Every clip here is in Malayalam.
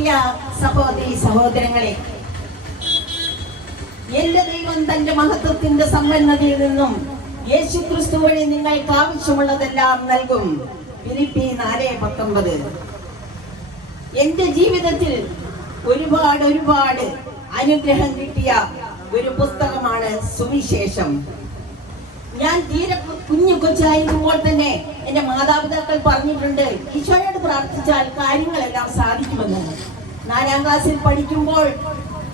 പ്രിയ സഹോദരി സഹോദരങ്ങളെ, എന്റെ ദൈവം തന്റെ മഹത്വത്തിന്റെ സമ്പന്നതയിൽ നിന്നും യേശുക്രിസ്തു വഴി നിങ്ങൾക്ക് ആവശ്യമുള്ളതെല്ലാം നൽകും. ഫിലിപ്പി 4:19. എന്റെ ജീവിതത്തിൽ ഒരുപാട് അനുഗ്രഹം കിട്ടിയ ഒരു പുസ്തകമാണ് സുവിശേഷം. ഞാൻ തീരെ കുഞ്ഞു കൊച്ചായിരിക്കുമ്പോൾ തന്നെ എന്റെ മാതാപിതാക്കൾ പറഞ്ഞിട്ടുണ്ട്, ഈശോയോട് പ്രാർത്ഥിച്ചാൽ കാര്യങ്ങളെല്ലാം സാധിക്കുമെന്ന്. 4ാം ക്ലാസ്സിൽ പഠിക്കുമ്പോൾ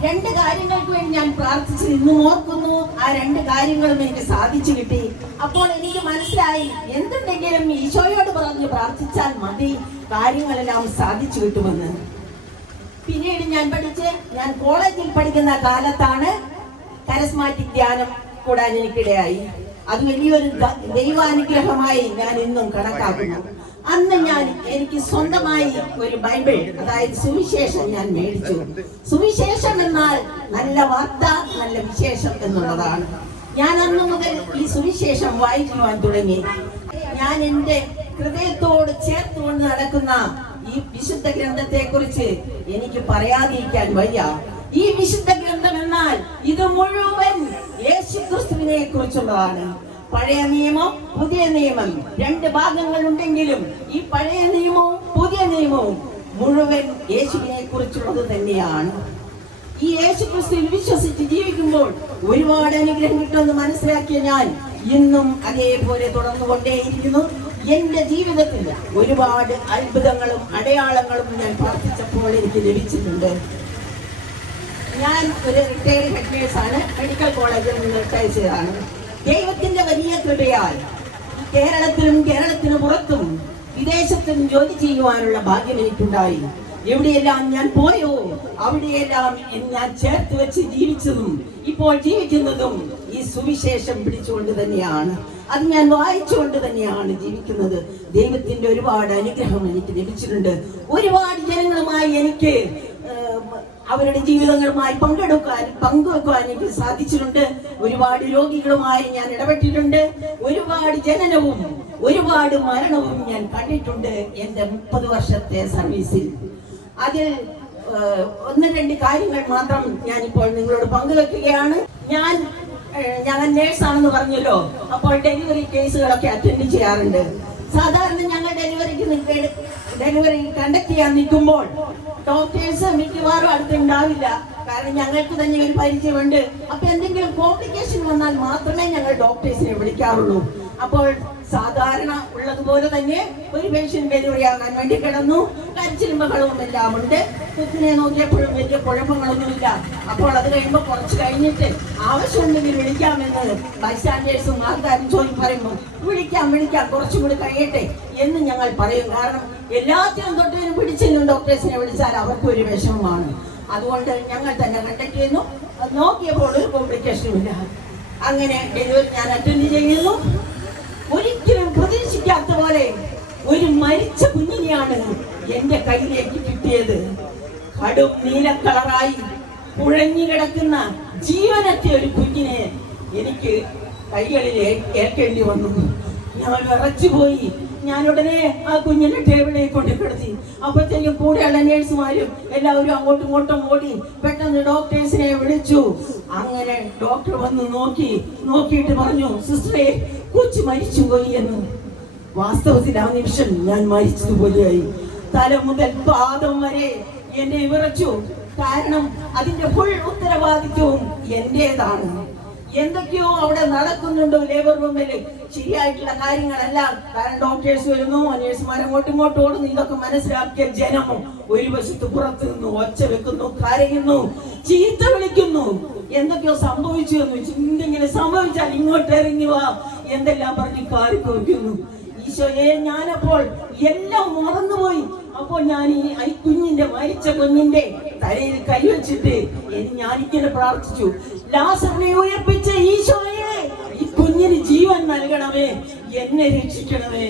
2 കാര്യങ്ങൾക്ക് വേണ്ടി ഞാൻ പ്രാർത്ഥിച്ച് ഇന്നും ഓർക്കുന്നു. ആ 2 കാര്യങ്ങളും എനിക്ക് സാധിച്ചു കിട്ടി. അപ്പോൾ എനിക്ക് മനസ്സിലായി, എന്തുണ്ടെങ്കിലും ഈശോയോട് പറഞ്ഞ് പ്രാർത്ഥിച്ചാൽ മതി, കാര്യങ്ങളെല്ലാം സാധിച്ചു കിട്ടുമെന്ന്. പിന്നീട് ഞാൻ കോളേജിൽ പഠിക്കുന്ന കാലത്താണ് കരസ്മാറ്റിക് ധ്യാനം കൂടാൻ എനിക്കിടയായി. അത് വലിയൊരു ദൈവാനുഗ്രഹമായി ഞാൻ ഇന്നും കണക്കാക്കുന്നു. അന്ന് എനിക്ക് സ്വന്തമായി ഒരു ബൈബിൾ, അതായത് സുവിശേഷം ഞാൻ മേടിച്ചു. സുവിശേഷം എന്നാൽ നല്ല വാർത്ത, നല്ല വിശേഷം എന്നുള്ളതാണ്. ഞാൻ അന്ന് മുതൽ ഈ സുവിശേഷം വായിക്കുവാൻ തുടങ്ങി. ഞാൻ എന്റെ ഹൃദയത്തോട് ചേർത്തുകൊണ്ട് നടക്കുന്ന ഈ വിശുദ്ധ ഗ്രന്ഥത്തെ കുറിച്ച് എനിക്ക് പറയാതിരിക്കാൻ വയ്യ. ഈ വിശുദ്ധ ഗ്രന്ഥം എന്നാൽ ഇത് മുഴുവൻ യേശുക്രിസ്തുവിനെ കുറിച്ചുള്ളതാണ്. പഴയ നിയമം, പുതിയ നിയമം 2 ഭാഗങ്ങൾ ഉണ്ടെങ്കിലും ഈ പഴയ നിയമവും പുതിയ നിയമവും മുഴുവൻ യേശുവിനെ കുറിച്ചുള്ളത് തന്നെയാണ്. ഈ യേശുക്രിസ്തുവിൽ വിശ്വസിച്ച് ജീവിക്കുമ്പോൾ ഒരുപാട് അനുഗ്രഹം കിട്ടുമെന്ന് മനസ്സിലാക്കിയ ഞാൻ ഇന്നും അതേപോലെ തുടർന്നുകൊണ്ടേയിരിക്കുന്നു. എന്റെ ജീവിതത്തിൽ ഒരുപാട് അത്ഭുതങ്ങളും അടയാളങ്ങളും ഞാൻ പ്രാർത്ഥിച്ചപ്പോൾ എനിക്ക് ലഭിച്ചിട്ടുണ്ട്. ഞാൻ ഒരു റിട്ടയർഡ് ഹെഡ് നേഴ്സാണ്. മെഡിക്കൽ കോളേജിൽ നിന്ന് റിട്ടയർ ചെയ്തതാണ്. ദൈവത്തിന്റെ വലിയ കൃപയാൽ കേരളത്തിന് പുറത്തും വിദേശത്തും ജോലി ചെയ്യുവാനുള്ള ഭാഗ്യം എനിക്കുണ്ടായി. എവിടെയെല്ലാം ഞാൻ പോയോ അവിടെയെല്ലാം ഞാൻ ചേർത്ത് വെച്ച് ജീവിച്ചതും ഇപ്പോൾ ജീവിക്കുന്നതും ഈ സുവിശേഷം പിടിച്ചുകൊണ്ട് തന്നെയാണ്. അത് ഞാൻ വായിച്ചുകൊണ്ട് തന്നെയാണ് ജീവിക്കുന്നത്. ദൈവത്തിന്റെ ഒരുപാട് അനുഗ്രഹം എനിക്ക് ലഭിച്ചിട്ടുണ്ട്. ഒരുപാട് ജനങ്ങളുമായി എനിക്ക് അവരുടെ ജീവിതങ്ങളുമായി പങ്കുവെക്കുവാൻ എനിക്ക് സാധിച്ചിട്ടുണ്ട്. ഒരുപാട് രോഗികളുമായി ഞാൻ ഇടപെട്ടിട്ടുണ്ട്. ഒരുപാട് ജനനവും ഒരുപാട് മരണവും ഞാൻ കണ്ടിട്ടുണ്ട് എന്റെ 30 വർഷത്തെ സർവീസിൽ. അതിൽ 1-2 കാര്യങ്ങൾ മാത്രം ഞാനിപ്പോൾ നിങ്ങളോട് പങ്കുവെക്കുകയാണ്. ഞാൻ നേഴ്സാണെന്ന് പറഞ്ഞല്ലോ. അപ്പോൾ ഡെലിവറി കേസുകളൊക്കെ അറ്റൻഡ് ചെയ്യാറുണ്ട്. സാധാരണ ഞങ്ങൾ ഡെലിവറി കണ്ടക്ട് ചെയ്യാൻ നിൽക്കുമ്പോൾ ഡോക്ടേഴ്സ് മിക്കവാറും അടുത്തുണ്ടാവില്ല. കാരണം ഞങ്ങൾക്ക് തന്നെ ഒരു പരിചയമുണ്ട്. അപ്പൊ എന്തെങ്കിലും കോംപ്ലിക്കേഷൻ വന്നാൽ മാത്രമേ ഞങ്ങൾ ഡോക്ടേഴ്സിനെ വിളിക്കാറുള്ളൂ. അപ്പോൾ സാധാരണ ഉള്ളതുപോലെ തന്നെ ഒരു പേഷ്യന്റ് ഡെലിവറി ആകാൻ വേണ്ടി കിടന്നു. കരച്ചിലും ബഹളവും എല്ലാം ഉണ്ട്. കുഞ്ഞിനെ നോക്കിയപ്പോഴും വലിയ കുഴപ്പങ്ങളൊന്നുമില്ല. അപ്പോൾ അത് കഴിയുമ്പോൾ കുറച്ച് കഴിഞ്ഞിട്ട് ആവശ്യമുണ്ടെങ്കിൽ വിളിക്കാമെന്ന് ബൈസ്റ്റാൻഡേഴ്സും ആൾക്കാരും പറയുമ്പോൾ വിളിക്കാം കുറച്ചും കൂടി കഴിയട്ടെ എന്ന് ഞങ്ങൾ പറയും. കാരണം എല്ലാത്തിനും തൊട്ടിനും പിടിച്ചിരുന്നു ഡോക്ടേഴ്സിനെ വിളിച്ചാൽ അവർക്ക് ഒരു വിഷമമാണ്. അതുകൊണ്ട് ഞങ്ങൾ തന്നെ കണ്ടക്ട് ചെയ്യുന്നു. നോക്കിയപ്പോൾ ഒരു കോംപ്ലിക്കേഷനും ഇല്ല. അങ്ങനെ ഡെലിവറി ഞാൻ അറ്റൻഡ് ചെയ്യുന്നു. ഒരിക്കലും പ്രതീക്ഷിക്കാത്ത പോലെ ഒരു മരിച്ച കുഞ്ഞിനെയാണ് എന്റെ കയ്യിലേക്ക് കിട്ടിയത്. കടും നീല കളറായി പുഴഞ്ഞു കിടക്കുന്ന ജീവനത്തെ ഒരു കുഞ്ഞിനെ എനിക്ക് കൈകളിൽ ഏൽക്കേണ്ടി വന്നു. ഞാൻ വിറച്ചുപോയി. ഞാൻ ഉടനെ ആ കുഞ്ഞിന്റെ ടേബിളിൽ കൊണ്ട് കിടത്തി. അപ്പോഴത്തേക്കും കൂടെയുള്ള നേഴ്സുമാരും എല്ലാവരും അങ്ങോട്ടും ഇങ്ങോട്ടും ഓടി പെട്ടെന്ന് ഡോക്ടേഴ്സിനെ വിളിച്ചു. അങ്ങനെ ഡോക്ടർ വന്ന് നോക്കിയിട്ട് പറഞ്ഞു, സിസ്റ്ററെ കൊച്ചു മരിച്ചുപോയി എന്ന്. വാസ്തവത്തിൽ ആ നിമിഷം ഞാൻ മരിച്ചതുപോലെയായി. തല മുതൽ പാദം വരെ എന്നെ വിറച്ചു. കാരണം അതിന്റെ ഫുൾ ഉത്തരവാദിത്വവും എന്റേതാണ്. എന്തൊക്കെയോ അവിടെ നടക്കുന്നുണ്ടോ ലേബർ റൂമിൽ, ശരിയായിട്ടുള്ള കാര്യങ്ങളല്ല. കാരണം ഡോക്ടേഴ്സ് വരുന്നു, നേഴ്സുമാർ അങ്ങോട്ടും ഇങ്ങോട്ടും ഓടുന്നു. ഇതൊക്കെ മനസ്സിലാക്കിയ ജനമോ ഒരു വശത്ത് പുറത്തു നിന്നു ഒച്ച വെക്കുന്നു, കരയുന്നു, ചീത്ത വിളിക്കുന്നു. എന്തൊക്കെയോ സംഭവിച്ചു എന്ന് എന്തെങ്കിലും സംഭവിച്ചാൽ ഇങ്ങോട്ട് ഇറങ്ങി വാ എന്തെല്ലാം പറഞ്ഞ് കാറിക്കൊഴിക്കുന്നു. ഈശോയെ, ഞാനപ്പോൾ എല്ലാം മറന്നുപോയി. അപ്പോൾ ഞാൻ ഈ മരിച്ച കുഞ്ഞിന്റെ തലയിൽ കൈവച്ചിട്ട് ഞാനിങ്ങനെ പ്രാർത്ഥിച്ചു, ലാസറിനെ ഉയർപ്പിച്ച ഈശോയെ, ഈ കുഞ്ഞിന് ജീവൻ നൽകണമേ, എന്നെ രക്ഷിക്കണമേ,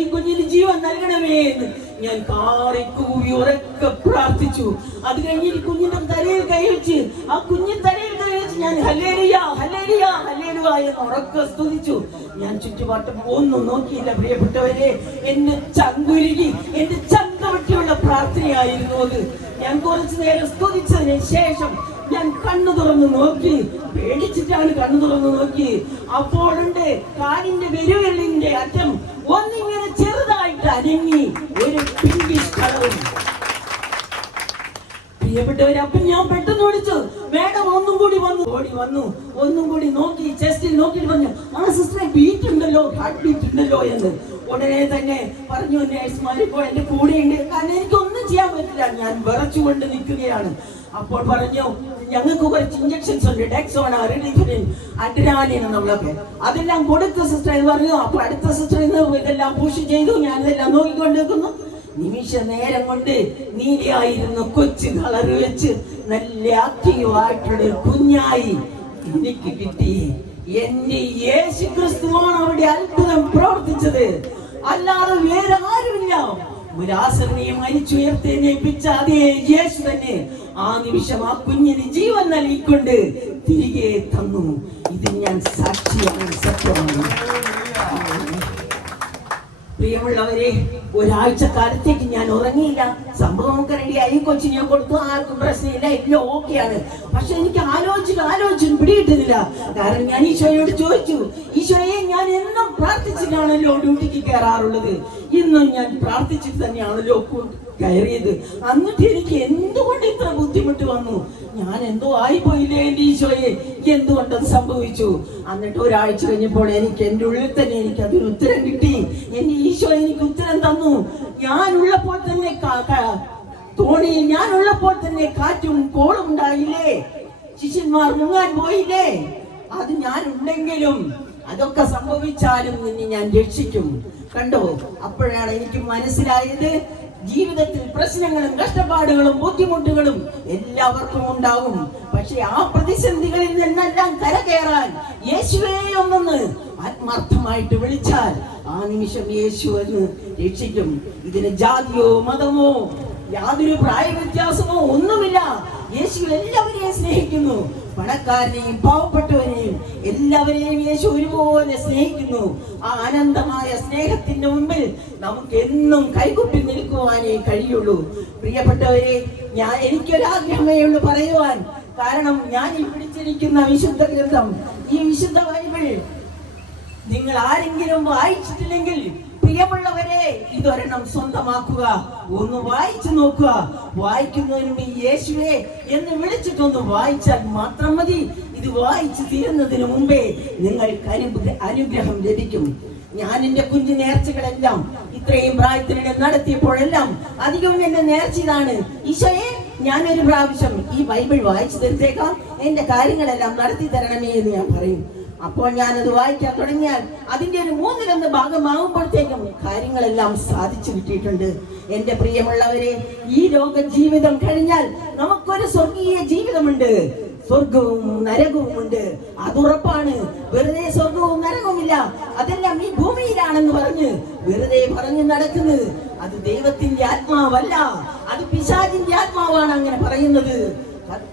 ഈ കുഞ്ഞിന് ജീവൻ നൽകണമേ എന്ന് ഞാൻ കാറിക്കൂവി ഉറക്കെ പ്രാർത്ഥിച്ചു. അത് കഴിഞ്ഞ് കുഞ്ഞിന്റെ തലയിൽ കൈവച്ച് ആ കുഞ്ഞിൻ തലയിൽ കൈവച്ച് ഞാൻ ഹല്ലേലൂയ ഹല്ലേലൂയ ഹല്ലേലൂയ എന്ന് ഉറക്കെ സ്തുതിച്ചു. ഞാൻ ചുറ്റുപാട്ടും ഒന്നും നോക്കിയില്ല പ്രിയപ്പെട്ടവരെ. എന്റെ ചങ്കുരുകി, എന്റെ ചങ്ക പറ്റിയുള്ള പ്രാർത്ഥനയായിരുന്നു അത്. ഞാൻ കുറച്ചു നേരം സ്തുതിച്ചതിന് ശേഷം ഞാൻ കണ്ണു തുറന്നു നോക്കി, പേടിച്ചിട്ടാണ് കണ്ണു തുറന്നു നോക്കി. അപ്പോഴുണ്ട് കാലിന്റെ വിരലിന്റെ അറ്റം ഒന്നിങ്ങനെ ചെറുതായിട്ട് അനങ്ങി, ഒരു പിങ്കിഷ് കളറും. പ്രിയപ്പെട്ടവരെ, അപ്പം ഞാൻ പെട്ടെന്ന് ഓടിച്ചു. മേഡം ഒന്നും കൂടി ഓടി വന്നു, ഒന്നും കൂടി നോക്കി, ചെസ്റ്റിൽ നോക്കിയിട്ട് പറഞ്ഞു, ആ സിസ്റ്ററെ ബീറ്റ് ഉണ്ടല്ലോ, ഹാർട്ട് ബീറ്റ് ഉണ്ടല്ലോ എന്ന്. ഉടനെ തന്നെ പറഞ്ഞു, നേഴ്സുമാർ ഇപ്പോൾ എന്റെ കൂടെയുണ്ട്, കാരണം എനിക്കൊന്നും ചെയ്യാൻ പറ്റില്ല, ഞാൻ വിറച്ചുകൊണ്ട് നിൽക്കുകയാണ്. അപ്പോൾ പറഞ്ഞു, ഞങ്ങൾക്ക് കുറച്ച് ഇഞ്ചക്ഷൻസ് ഉണ്ട്, ഡെക്സോണ, റിഡിഫിൻ, അഡ്രിനാലിൻ നമ്മളൊക്കെ, അതെല്ലാം കൊടുക്കും സിസ്റ്റർ എന്ന് പറഞ്ഞു. അപ്പൊ അടുത്ത സിസ്റ്റർ ഇതെല്ലാം പുഷ് ചെയ്തു. ഞാനിതെല്ലാം നോക്കിക്കൊണ്ടിരിക്കുന്നു. നിമിഷ നേരം കൊണ്ട് നീലയായിരുന്നു കൊച്ചു കളർ വെച്ച് നല്ല ആക്റ്റീവായിട്ടുള്ള കുഞ്ഞായി എനിക്ക് കിട്ടി. എന്റെ യേശു ക്രിസ്തുവാണ് അവിടെ അത്ഭുതം പ്രവർത്തിച്ചത്, അല്ലാതെ വേറെ ആരുമില്ല. മുരാസറിനെ മരിച്ചുയർത്തെഴുന്നേൽപ്പിച്ച അതേ യേശു തന്നെ ആ നിമിഷം ആ കുഞ്ഞിന് ജീവൻ നൽകിക്കൊണ്ട് തിരികെ തന്നു. ഇത് ഞാൻ സാക്ഷിയാണ്, സത്യമാണ്. പ്രിയമുള്ളവരെ, ഒരാഴ്ച കാലത്തേക്ക് ഞാൻ ഉറങ്ങിയില്ല. സംഭവം റെഡിയായി, കൊച്ചിനെ കൊടുത്തു, ആർക്കും പ്രശ്നമില്ല, എല്ലാം ഓക്കെയാണ്. പക്ഷെ എനിക്ക് ആലോചിച്ച് പിടികിട്ടുന്നില്ല. കാരണം ഞാൻ ഈശോയോട് ചോദിച്ചു, ഈശോയെ ഞാൻ എന്നും പ്രാർത്ഥിച്ചിട്ടാണല്ലോ ഡ്യൂട്ടിക്ക് കയറാറുള്ളത്, ഇന്നും ഞാൻ പ്രാർത്ഥിച്ചിട്ട് തന്നെയാണല്ലോ കയറിയത്. എന്നിട്ട് എനിക്ക് എന്തുകൊണ്ട് ഇത്ര ബുദ്ധിമുട്ട് വന്നു? ഞാൻ എന്തോ ആയിപ്പോയില്ലേ എന്റെ ഈശോയെ, എന്തുകൊണ്ടത് സംഭവിച്ചു? എന്നിട്ട് ഒരാഴ്ച കഴിഞ്ഞപ്പോൾ എനിക്ക് എന്റെ ഉള്ളിൽ തന്നെ എനിക്ക് അതിന് ഉത്തരം കിട്ടി. എന്റെ ഈശോ എനിക്ക് ഉത്തരം തന്നു. ഞാനുള്ളപ്പോൾ തന്നെ തോണിയിൽ ഞാനുള്ളപ്പോൾ തന്നെ കാറ്റും കോളും ഉണ്ടായില്ലേ? ശിഷ്യന്മാർ മുങ്ങാൻ പോയില്ലേ? അത് ഞാൻ ഉണ്ടെങ്കിലും അതൊക്കെ സംഭവിച്ചാലും നിന്നെ ഞാൻ രക്ഷിക്കും. കണ്ടോ? അപ്പോഴാണ് എനിക്ക് മനസ്സിലായത്, ജീവിതത്തിൽ പ്രശ്നങ്ങളും കഷ്ടപ്പാടുകളും ബുദ്ധിമുട്ടുകളും എല്ലാവർക്കും ഉണ്ടാകും. പക്ഷെ ആ പ്രതിസന്ധികളിൽ നിന്നെല്ലാം കരകയറാൻ യേശുവേ ഒന്നെന്ന് ആത്മാർത്ഥമായിട്ട് വിളിച്ചാൽ ആ നിമിഷം യേശു എന്ന് രക്ഷിക്കും. ഇതിന് ജാതിയോ മതമോ യാതൊരു പ്രായ വ്യത്യാസമോ ഒന്നുമില്ല. യേശു എല്ലാവരെയും സ്നേഹിക്കുന്നു, പണക്കാരനെയും പാവപ്പെട്ടവനെയും എല്ലാവരെയും യേശു ഒരുപോലെ സ്നേഹിക്കുന്നു. ആ അനന്തമായ സ്നേഹത്തിന്റെ മുമ്പിൽ നമുക്ക് എന്നും കൈകുപ്പി നിൽക്കുവാനേ കഴിയുള്ളൂ. പ്രിയപ്പെട്ടവരെ, എനിക്കൊരാഗ്രഹമേ ഉള്ളൂ പറയുവാൻ. കാരണം ഞാൻ ഈ പിടിച്ചിരിക്കുന്ന വിശുദ്ധ ഗ്രന്ഥം, ഈ വിശുദ്ധ ബൈബിൾ നിങ്ങൾ ആരെങ്കിലും വായിച്ചിട്ടില്ലെങ്കിൽ, പ്രിയമുള്ളവരെ, ഇതൊരെണ്ണം സ്വന്തമാക്കുക, ഒന്ന് വായിച്ചു നോക്കുക. വായിക്കുന്നതിനും ഈ യേശുവേ എന്ന് വിളിച്ചിട്ടൊന്ന് വായിച്ചാൽ മാത്രം മതി. ഇത് വായിച്ചു തീരുന്നതിന് മുമ്പേ നിങ്ങൾക്ക് അനുഗ്രഹം ലഭിക്കും. ഞാൻ എന്റെ കുഞ്ഞു നേർച്ചകളെല്ലാം ഇത്രയും പ്രായത്തിനിടെ നടത്തിയപ്പോഴെല്ലാം അധികവും എന്റെ നേർച്ച ഇതാണ്, ഈശോയെ ഞാനൊരു പ്രാവശ്യം ഈ ബൈബിൾ വായിച്ചു തരുത്തേക്കാം, എന്റെ കാര്യങ്ങളെല്ലാം നടത്തി തരണമേ എന്ന് ഞാൻ പറയും. അപ്പോൾ ഞാനത് വായിക്കാൻ തുടങ്ങിയാൽ അതിന്റെ ഒരു 1/3 ഭാഗമാകുമ്പോഴത്തേക്കും കാര്യങ്ങളെല്ലാം സാധിച്ചു കിട്ടിയിട്ടുണ്ട്. എന്റെ പ്രിയമുള്ളവരെ, ഈ ലോക ജീവിതം കഴിഞ്ഞാൽ നമുക്കൊരു സ്വർഗീയ ജീവിതമുണ്ട്. സ്വർഗവും നരകവും ഉണ്ട്, അതുറപ്പാണ്. വെറുതെ സ്വർഗവും നരകവുമില്ല, അതെല്ലാം ഈ ഭൂമിയിലാണെന്ന് പറഞ്ഞ് വെറുതെ പറഞ്ഞു നടക്കുന്നത് അത് ദൈവത്തിന്റെ ആത്മാവല്ല, അത് പിശാചിന്റെ ആത്മാവാണ് അങ്ങനെ പറയുന്നത്.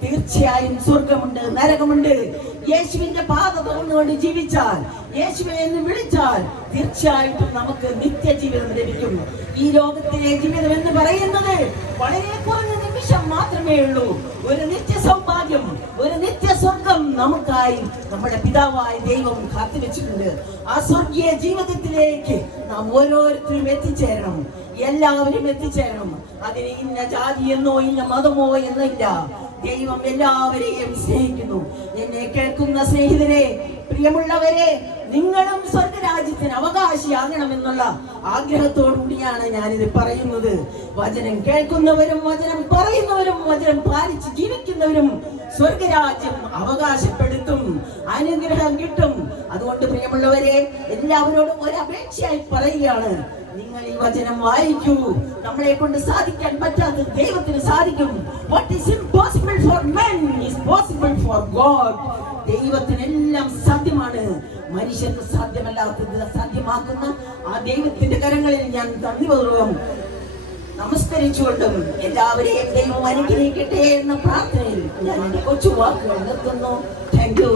തീർച്ചയായും സ്വർഗമുണ്ട്, നരകമുണ്ട്. യേശുവിന്റെ പാത തുറന്നുകൊണ്ട് ജീവിച്ചാൽ, യേശുവെ എന്ന് വിളിച്ചാൽ തീർച്ചയായിട്ടും നമുക്ക് നിത്യജീവിതം ലഭിക്കും. ഈ ലോകത്തിലെ ജീവിതം എന്ന് പറയുന്നത് വളരെ കുറഞ്ഞ നിമിഷം മാത്രമേ ഉള്ളൂ. ഒരു നിത്യ സൗഭാഗ്യം, ഒരു നിത്യ സ്വർഗം നമുക്കായി നമ്മുടെ പിതാവായ ദൈവം കാത്തുവെച്ചിട്ടുണ്ട്. ആ സ്വർഗീയ ജീവിതത്തിലേക്ക് നാം ഓരോരുത്തരും എത്തിച്ചേരണം, എല്ലാവരും എത്തിച്ചേരണം. അതിന് ഇന്ന ജാതിയെന്നോ ഇന്ന മതമോ എന്നില്ല. ദൈവം എല്ലാവരെയും സ്നേഹിക്കുന്നു. എന്നെ കേൾക്കുന്ന സ്നേഹിതരെ, പ്രിയമുള്ളവരെ, നിങ്ങളും സ്വർഗരാജ്യത്തിന് അവകാശിയാകണമെന്നുള്ള ആഗ്രഹത്തോടുകൂടിയാണ് ഞാനിത് പറയുന്നത്. വചനം കേൾക്കുന്നവരും വചനം പറയുന്നവരും വചനം പാലിച്ച് ജീവിക്കുന്നവരും സ്വർഗരാജ്യം അവകാശപ്പെടുത്തും, അനുഗ്രഹം കിട്ടും. അതുകൊണ്ട് പ്രിയമുള്ളവരെ, എല്ലാവരോടും ഒരു അപേക്ഷയായി പറയുകയാണ്, നിങ്ങൾ ഈ വചനം വായിക്കൂ. നമ്മളെ കൊണ്ട് സാധിക്കാൻ പറ്റാത്തത് ദൈവത്തിന് സാധിക്കും. What is impossible for men is possible for God. ദൈവത്തിനെല്ലാം സാധ്യമാണ്. മനുഷ്യർക്ക് സാധ്യമല്ലാത്തത് സാധ്യമാക്കുന്ന ആ ദൈവത്തിന്റെ കരങ്ങളിൽ ഞാൻ നന്ദിപൂർവ്വം നമസ്കരിച്ചുകൊണ്ടും എല്ലാവരെയും ദൈവം അനുഗ്രഹിക്കട്ടെ എന്ന പ്രാർത്ഥനയിൽ ഞാൻ എന്റെ കൊച്ചു വാക്കുകൾ നിർത്തുന്നു. Thank you.